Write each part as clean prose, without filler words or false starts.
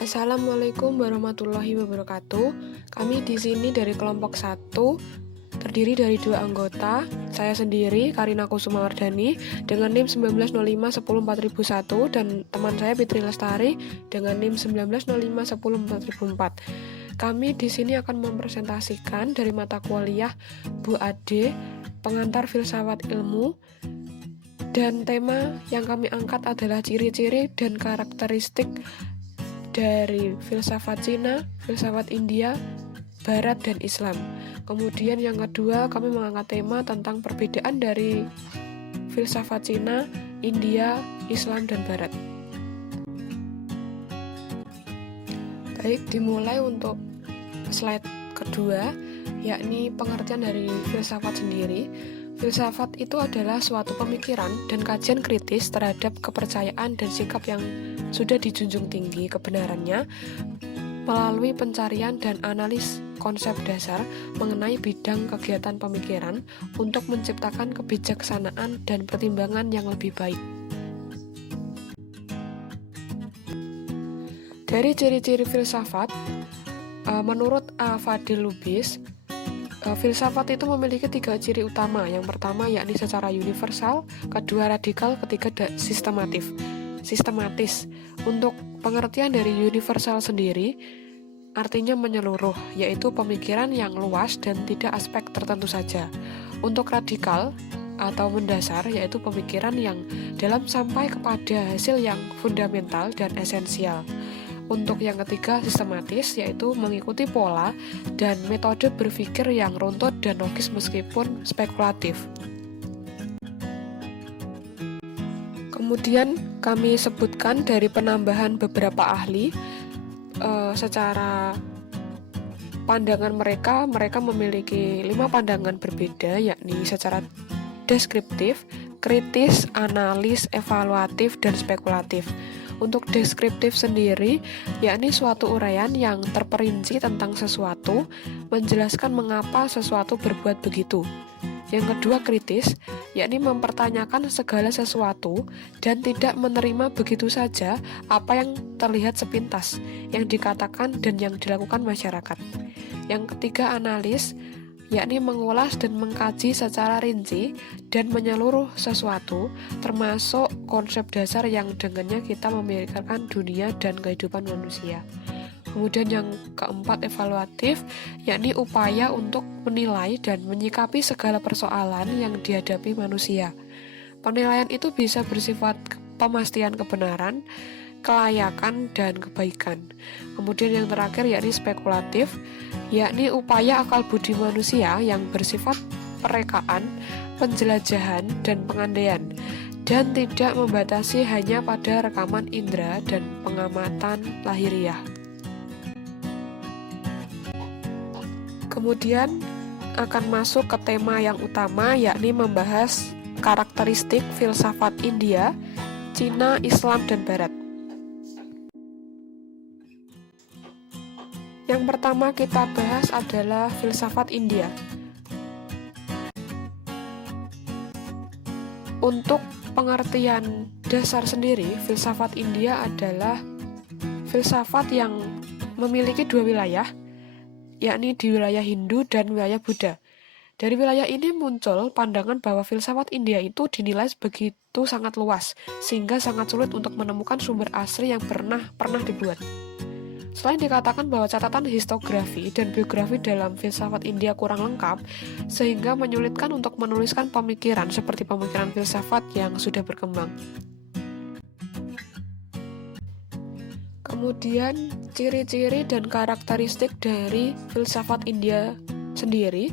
Assalamualaikum warahmatullahi wabarakatuh. Kami di sini dari kelompok 1, terdiri dari 2 anggota. Saya sendiri, Karina Kusumawardhani, dengan NIM 1905104001 dan teman saya Fitri Lestari dengan NIM 1905104004. Kami di sini akan mempresentasikan dari mata kuliah Bu Ade, pengantar filsafat ilmu, dan tema yang kami angkat adalah ciri-ciri dan karakteristik dari filsafat Cina, filsafat India, Barat, dan Islam. Kemudian yang kedua, kami mengangkat tema tentang perbedaan dari filsafat Cina, India, Islam, dan Barat. Baik, dimulai untuk slide kedua, yakni pengertian dari filsafat sendiri. Filsafat itu adalah suatu pemikiran dan kajian kritis terhadap kepercayaan dan sikap yang sudah dijunjung tinggi kebenarannya melalui pencarian dan analis konsep dasar mengenai bidang kegiatan pemikiran untuk menciptakan kebijaksanaan dan pertimbangan yang lebih baik. Dari ciri-ciri filsafat, menurut A. Fadil Lubis, filsafat itu memiliki 3 ciri utama. Yang pertama yakni secara universal, kedua radikal, ketiga sistematis. Untuk pengertian dari universal sendiri, artinya menyeluruh, yaitu pemikiran yang luas dan tidak aspek tertentu saja. Untuk radikal atau mendasar, yaitu pemikiran yang dalam sampai kepada hasil yang fundamental dan esensial. Untuk yang ketiga, sistematis, yaitu mengikuti pola dan metode berpikir yang runtut dan logis meskipun spekulatif. Kemudian kami sebutkan dari penambahan beberapa ahli secara pandangan mereka memiliki 5 pandangan berbeda, yakni secara deskriptif, kritis, analis, evaluatif, dan spekulatif. Untuk deskriptif sendiri, yakni suatu uraian yang terperinci tentang sesuatu, menjelaskan mengapa sesuatu berbuat begitu. Yang kedua, kritis, yakni mempertanyakan segala sesuatu dan tidak menerima begitu saja apa yang terlihat sepintas, yang dikatakan dan yang dilakukan masyarakat. Yang ketiga, analis, yakni mengulas dan mengkaji secara rinci dan menyeluruh sesuatu, termasuk konsep dasar yang dengannya kita memikirkan dunia dan kehidupan manusia. Kemudian yang keempat, evaluatif, yakni upaya untuk menilai dan menyikapi segala persoalan yang dihadapi manusia. Penilaian itu bisa bersifat pemastian kebenaran, kelayakan, dan kebaikan. Kemudian yang terakhir yakni spekulatif, yakni upaya akal budi manusia yang bersifat perekaan, penjelajahan, dan pengandaian, dan tidak membatasi hanya pada rekaman indera dan pengamatan lahiriah. Kemudian akan masuk ke tema yang utama, yakni membahas karakteristik filsafat India, Cina, Islam, dan Barat. Yang pertama kita bahas adalah filsafat India. Untuk pengertian dasar sendiri, filsafat India adalah filsafat yang memiliki 2 wilayah, yakni di wilayah Hindu dan wilayah Buddha. Dari wilayah ini muncul pandangan bahwa filsafat India itu dinilai begitu sangat luas, sehingga sangat sulit untuk menemukan sumber asli yang pernah dibuat. Selain dikatakan bahwa catatan histografi dan biografi dalam filsafat India kurang lengkap, sehingga menyulitkan untuk menuliskan pemikiran seperti pemikiran filsafat yang sudah berkembang. Kemudian, ciri-ciri dan karakteristik dari filsafat India sendiri.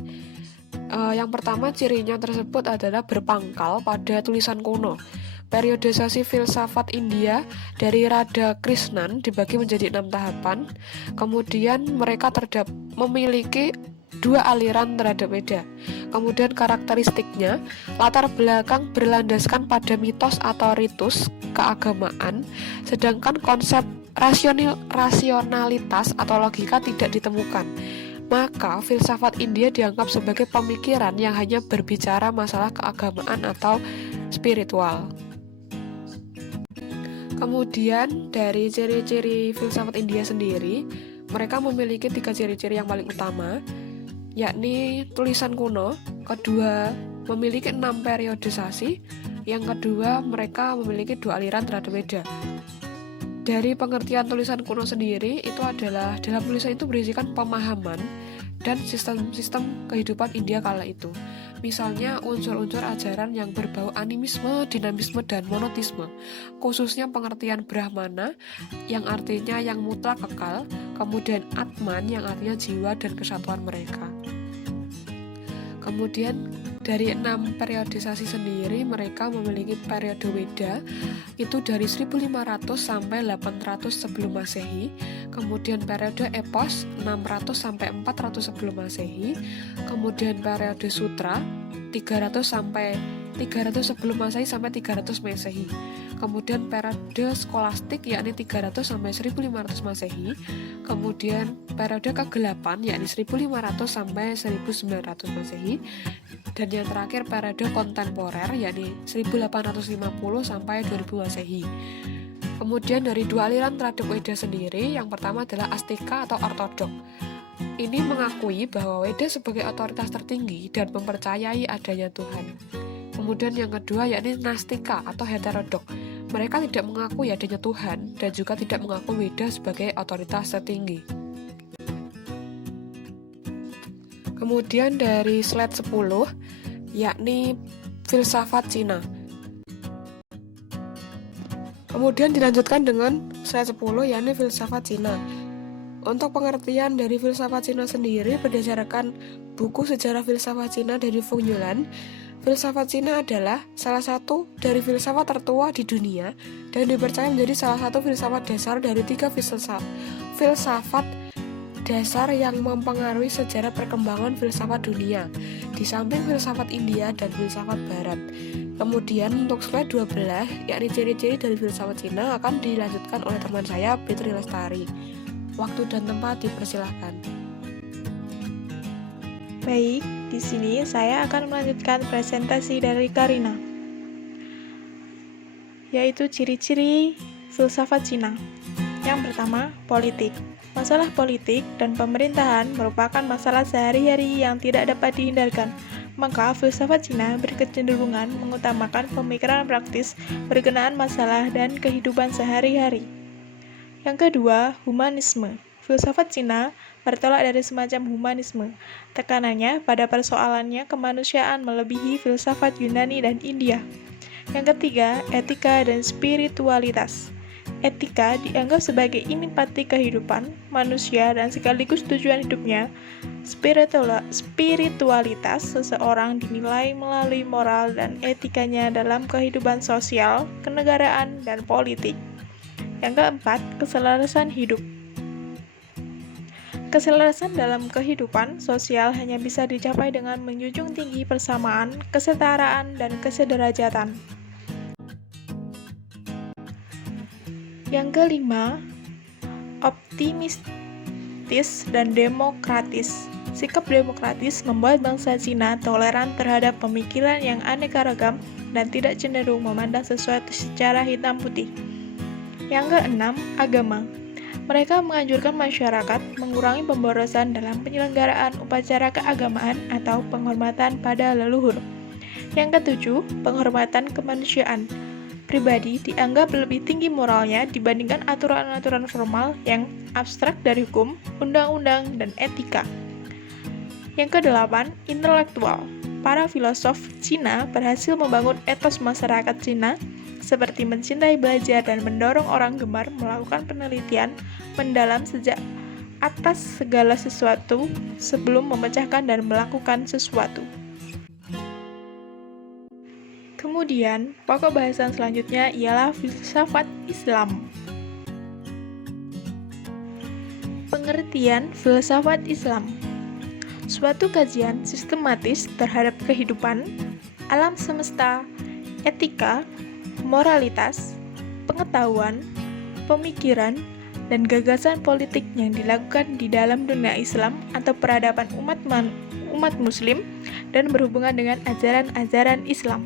Yang pertama, cirinya tersebut adalah berpangkal pada tulisan kuno. Periodisasi filsafat India dari Radha Krishnan dibagi menjadi 6 tahapan. Kemudian mereka memiliki 2 aliran terhadap Veda. Kemudian karakteristiknya, latar belakang berlandaskan pada mitos atau ritus keagamaan, sedangkan konsep rasionalitas atau logika tidak ditemukan. Maka filsafat India dianggap sebagai pemikiran yang hanya berbicara masalah keagamaan atau spiritual. Kemudian dari ciri-ciri filsafat India sendiri, mereka memiliki 3 ciri-ciri yang paling utama, yakni tulisan kuno, kedua memiliki 6 periodisasi, yang kedua mereka memiliki 2 aliran terhadap Weda. Dari pengertian tulisan kuno sendiri, itu adalah dalam tulisan itu berisikan pemahaman dan sistem-sistem kehidupan India kala itu. Misalnya unsur-unsur ajaran yang berbau animisme, dinamisme, dan monotisme. Khususnya pengertian Brahmana yang artinya yang mutlak kekal, kemudian Atman yang artinya jiwa dan kesatuan mereka. Kemudian dari 6 periodisasi sendiri, mereka memiliki periode Weda itu dari 1500 sampai 800 sebelum Masehi, kemudian periode Epos 600 sampai 400 sebelum Masehi, kemudian periode Sutra 300 sampai 300 sebelum Masehi sampai 300 Masehi. Kemudian periode skolastik yakni 300 sampai 1500 Masehi. Kemudian periode ke-8 yakni 1500 sampai 1900 Masehi. Dan yang terakhir periode kontemporer yakni 1850 sampai 2000 Masehi. Kemudian dari 2 aliran terhadap Weda sendiri, yang pertama adalah Astika atau ortodok. Ini mengakui bahwa Weda sebagai otoritas tertinggi dan mempercayai adanya Tuhan. Kemudian yang kedua yakni Nastika atau heterodok. Mereka tidak mengakui adanya Tuhan dan juga tidak mengakui Weda sebagai otoritas tertinggi. Kemudian dari slide 10 yakni filsafat Cina. Kemudian dilanjutkan dengan slide 10 yakni filsafat Cina. Untuk pengertian dari filsafat Cina sendiri berdasarkan buku Sejarah Filsafat Cina dari Feng Yuan, filsafat Cina adalah salah satu dari filsafat tertua di dunia dan dipercaya menjadi salah satu filsafat dasar dari 3 filsafat dasar yang mempengaruhi sejarah perkembangan filsafat dunia, di samping filsafat India dan filsafat Barat. Kemudian untuk slide 12, yakni ciri-ciri dari filsafat Cina akan dilanjutkan oleh teman saya, Fitri Lestari. Waktu dan tempat dipersilahkan. Baik, di sini saya akan melanjutkan presentasi dari Karina, yaitu ciri-ciri filsafat Cina. Yang pertama, politik. Masalah politik dan pemerintahan merupakan masalah sehari-hari yang tidak dapat dihindarkan. Maka, filsafat Cina berkecenderungan mengutamakan pemikiran praktis berkenaan masalah dan kehidupan sehari-hari. Yang kedua, humanisme. Filsafat Cina bertolak dari semacam humanisme. Tekanannya pada persoalannya kemanusiaan melebihi filsafat Yunani dan India. Yang ketiga, etika dan spiritualitas. Etika dianggap sebagai inipati kehidupan manusia dan sekaligus tujuan hidupnya. Spiritualitas seseorang dinilai melalui moral dan etikanya dalam kehidupan sosial, kenegaraan, dan politik. Yang keempat, keselarasan hidup. Keselarasan dalam kehidupan sosial hanya bisa dicapai dengan menjunjung tinggi persamaan, kesetaraan, dan kesederajatan. Yang kelima, optimistis dan demokratis. Sikap demokratis membuat bangsa Cina toleran terhadap pemikiran yang aneka ragam dan tidak cenderung memandang sesuatu secara hitam putih. Yang keenam, agama. Mereka menganjurkan masyarakat mengurangi pemborosan dalam penyelenggaraan upacara keagamaan atau penghormatan pada leluhur. Yang ketujuh, penghormatan kemanusiaan. Pribadi dianggap lebih tinggi moralnya dibandingkan aturan-aturan formal yang abstrak dari hukum, undang-undang, dan etika. Yang kedelapan, intelektual. Para filosof Cina berhasil membangun etos masyarakat Cina seperti mencintai belajar dan mendorong orang gemar melakukan penelitian mendalam sejak atas segala sesuatu sebelum memecahkan dan melakukan sesuatu. Kemudian, pokok bahasan selanjutnya ialah filsafat Islam. Pengertian filsafat Islam: suatu kajian sistematis terhadap kehidupan, alam semesta, etika, moralitas, pengetahuan, pemikiran, dan gagasan politik yang dilakukan di dalam dunia Islam atau peradaban umat Muslim dan berhubungan dengan ajaran-ajaran Islam.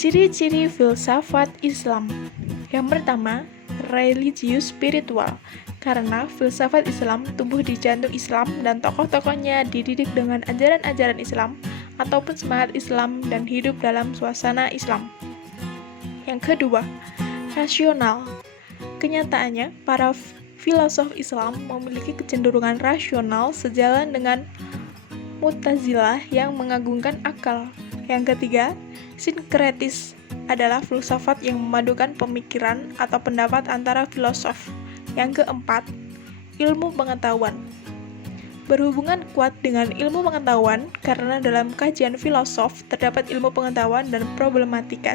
Ciri-ciri filsafat Islam. Yang pertama, religius spiritual. Karena filsafat Islam tumbuh di jantung Islam dan tokoh-tokohnya dididik dengan ajaran-ajaran Islam ataupun semangat Islam dan hidup dalam suasana Islam. Yang kedua, rasional. Kenyataannya, para filosof Islam memiliki kecenderungan rasional sejalan dengan Mu'tazilah yang mengagungkan akal. Yang ketiga, sinkretis adalah filsafat yang memadukan pemikiran atau pendapat antara filosof. Yang keempat, ilmu pengetahuan. Berhubungan kuat dengan ilmu pengetahuan karena dalam kajian filosof terdapat ilmu pengetahuan dan problematika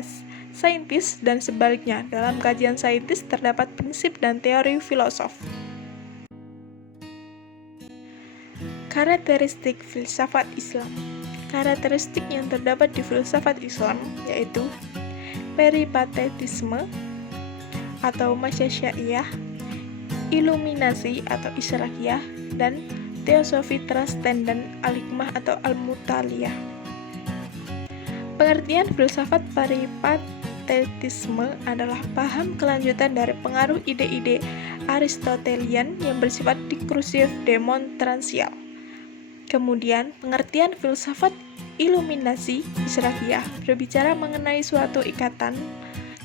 saintis dan sebaliknya dalam kajian saintis terdapat prinsip dan teori filosof. Karakteristik filsafat Islam. Karakteristik yang terdapat di filsafat Islam yaitu peripatetisme atau masyaikhiyah, iluminasi atau isyraqiyah, dan teosofi transcendent al-hikmah atau al-mutaliyah. Pengertian filsafat peripatetisme adalah paham kelanjutan dari pengaruh ide-ide Aristotelian yang bersifat diskursif demonstransial. Kemudian, pengertian filsafat iluminasi isyraqiyah berbicara mengenai suatu ikatan,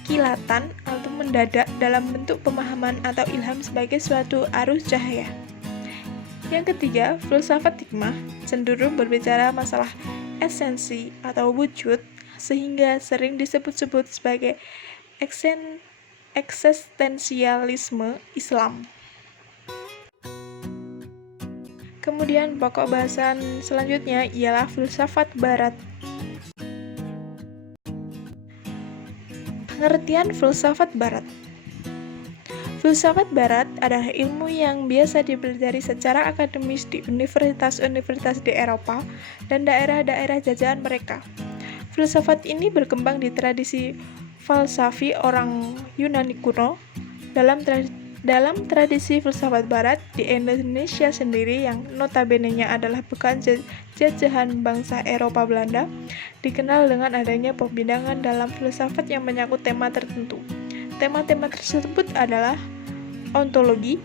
kilatan, atau mendadak dalam bentuk pemahaman atau ilham sebagai suatu arus cahaya. Yang ketiga, filsafat hikmah cenderung berbicara masalah esensi atau wujud, sehingga sering disebut-sebut sebagai eksistensialisme Islam. Kemudian pokok bahasan selanjutnya ialah filsafat barat. Pengertian filsafat barat. Filsafat barat adalah ilmu yang biasa dipelajari secara akademis di universitas-universitas di Eropa dan daerah-daerah jajahan mereka. Filsafat ini berkembang di tradisi falsafi orang Yunani kuno. Dalam tradisi filsafat barat di Indonesia sendiri yang notabene-nya adalah bekas jajahan bangsa Eropa Belanda, dikenal dengan adanya pembinangan dalam filsafat yang menyangkut tema tertentu. Tema-tema tersebut adalah ontologi,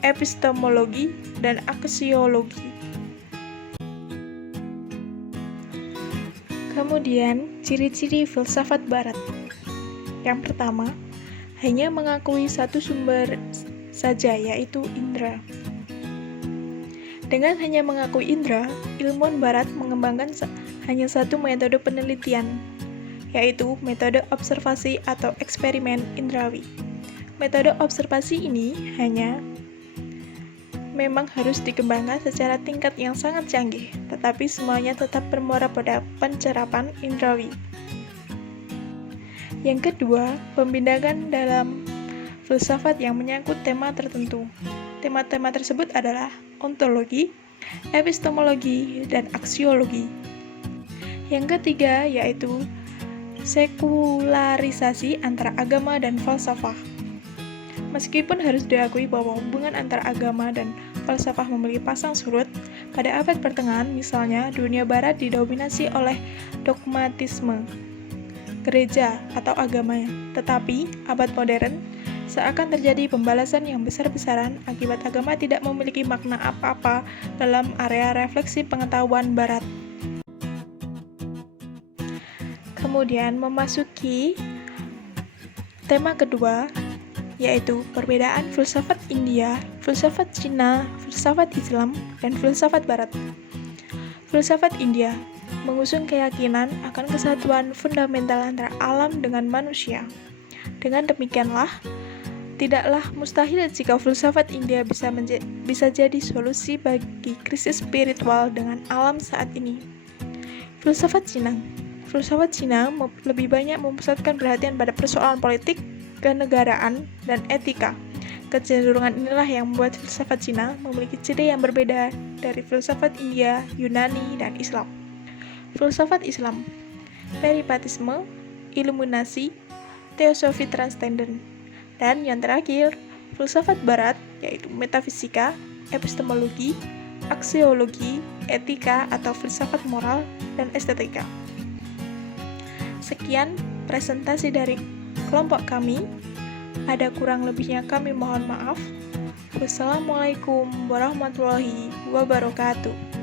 epistemologi, dan aksiologi. Kemudian, ciri-ciri filsafat barat. Yang pertama, hanya mengakui satu sumber saja, yaitu indera. Dengan hanya mengakui indera, ilmuwan barat mengembangkan hanya satu metode penelitian, yaitu metode observasi atau eksperimen indrawi. Metode observasi ini hanya memang harus dikembangkan secara tingkat yang sangat canggih, tetapi semuanya tetap bermuara pada pencerapan indrawi. Yang kedua, pembinangan dalam filsafat yang menyangkut tema tertentu. Tema-tema tersebut adalah ontologi, epistemologi, dan aksiologi. Yang ketiga yaitu sekularisasi antara agama dan falsafah. Meskipun harus diakui bahwa hubungan antara agama dan falsafah memiliki pasang surut, pada abad pertengahan misalnya dunia barat didominasi oleh dogmatisme gereja atau agamanya. Tetapi, abad modern seakan terjadi pembalasan yang besar-besaran akibat agama tidak memiliki makna apa-apa dalam area refleksi pengetahuan barat. Kemudian memasuki tema kedua, yaitu perbedaan filsafat India, filsafat Cina, filsafat Islam, dan filsafat Barat. Filsafat India mengusung keyakinan akan kesatuan fundamental antara alam dengan manusia. Dengan demikianlah, tidaklah mustahil jika filsafat India bisa jadi solusi bagi krisis spiritual dengan alam saat ini. Filsafat Cina lebih banyak memusatkan perhatian pada persoalan politik, kenegaraan, dan etika. Kecenderungan inilah yang membuat filsafat Cina memiliki ciri yang berbeda dari filsafat India, Yunani, dan Islam. Filsafat Islam, peripatisme, iluminasi, teosofi transcendent, dan yang terakhir, filsafat Barat, yaitu metafisika, epistemologi, aksiologi, etika atau filsafat moral, dan estetika. Sekian presentasi dari kelompok kami. Ada kurang lebihnya kami mohon maaf. Wassalamualaikum warahmatullahi wabarakatuh.